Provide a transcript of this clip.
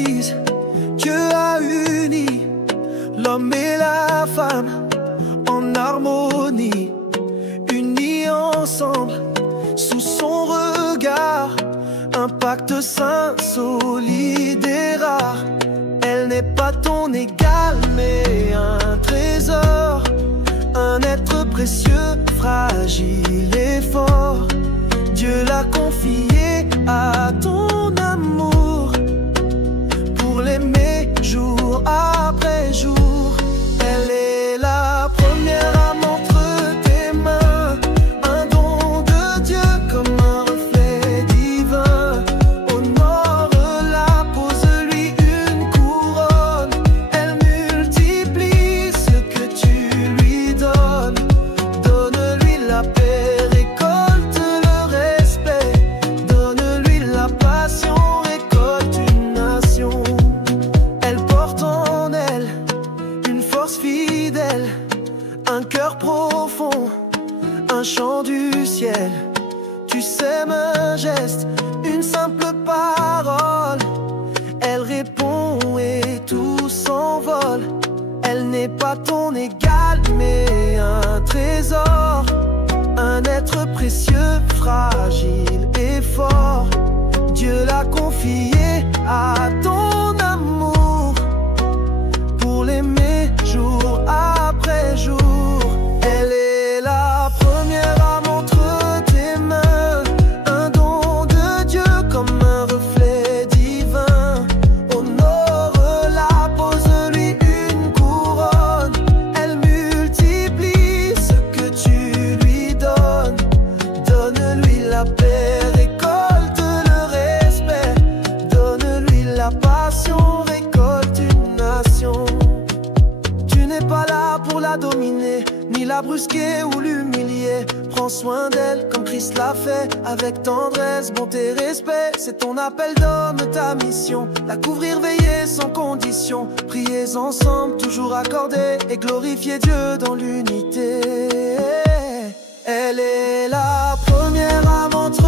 Église, Dieu a uni l'homme et la femme en harmonie, unis ensemble sous son regard. Un pacte saint, solide et rare. Elle n'est pas ton égale, mais un trésor, un être précieux, fragile et fort. Dieu l'a confié à ton amour pour l'aimer jour après jour. Elle est la première âme entre tes mains, un don de Dieu comme un reflet divin. Honore-la, pose-lui une couronne. Elle multiplie ce que tu lui donnes. Donne-lui la paix, récolte le respect. Donne-lui la passion, récolte une nation. Elle porte en elle une force fidèle, un cœur profond, un chant du ciel. Tu sèmes un geste, une simple parole. Elle répond et tout s'envole. Elle n'est pas ton égale, mais un trésor, un être précieux, fragile et fort. Dieu l'a confié à ton amour pour l'aimer jour après jour. Elle est la première âme entre tes mains, un don de Dieu comme un reflet divin. Honore-la, pose-lui une couronne. Elle multiplie ce que tu lui donnes. Donne-lui la paix, récolte le respect. Donne-lui la passion, récolte une nation. Tu n'es pas là pour la dominer, ni la brusquer ou l'humilier. Prends soin d'elle comme Christ l'a fait, avec tendresse, bonté, respect. C'est ton appel d'homme, ta mission, la couvrir, veiller sans condition. Priez ensemble, toujours accordés, et glorifiez Dieu dans l'unité. Elle est la première âme entre